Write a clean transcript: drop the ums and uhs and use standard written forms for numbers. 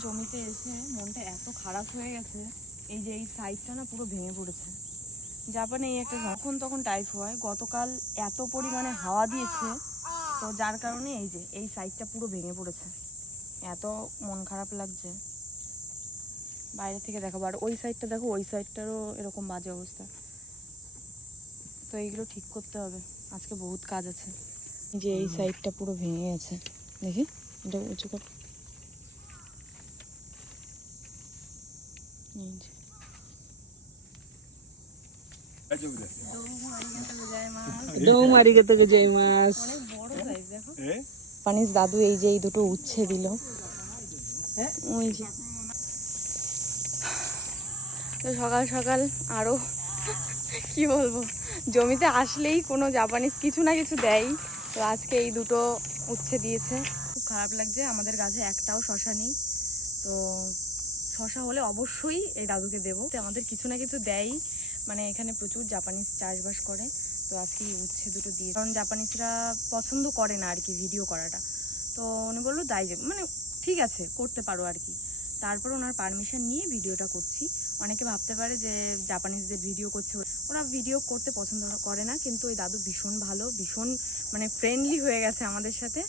জমিতে এসে মনটা এত খারাপ হয়ে গেছে, এই যে এই সাইডটা না পুরো ভেঙে পড়েছে। জাপানে এই একটা যখন তখন টাইপ হয়, গতকাল এত পরিমাণে হাওয়া দিয়েছে, তো যার কারণে এই যে এই সাইডটা পুরো ভেঙে পড়েছে। এত মন খারাপ লাগছে বাইরে থেকে দেখাবো। আর ওই সাইডটা দেখো, ওই সাইডটারও এরকম বাজে অবস্থা। তো এইগুলো ঠিক করতে হবে, আজকে বহুত কাজ আছে। যে এই সাইডটা পুরো ভেঙে গেছে, দেখি এটা উঁচু কর। জাপানিজ দাদু এই যে এই দুটো উচ্ছে দিল, ওই যে তো সকাল সকাল আরো কি বলবো, জমিতে আসলেই কোনো জাপানিজ কিছু না কিছু দেয়। তো আজকে এই দুটো উচ্ছে দিয়েছে, খুব খারাপ লাগছে। আমাদের গাছে একটাও শশা নেই, তো শশা হলে অবশ্যই এই দাদুকে দেবো। আমাদের কিছু না কিছু দেয়, মানে এখানে প্রচুর জাপানিজ চাষবাস করে। তো আজকে উচ্ছে দুটো দিয়ে, কারণ জাপানিজরা পছন্দ করে না আর কি ভিডিও করাটা। তো উনি বললো তাই যে মানে ঠিক আছে করতে পারো আর কি। তারপর ওনার পারমিশন নিয়ে ভিডিওটা করছি। অনেকে ভাবতে পারে যে জাপানিজদের ভিডিও করছে, ওরা ভিডিও করতে পছন্দ করে না, কিন্তু ওই দাদু ভীষণ ভালো, ভীষণ মানে ফ্রেন্ডলি হয়ে গেছে আমাদের সাথে।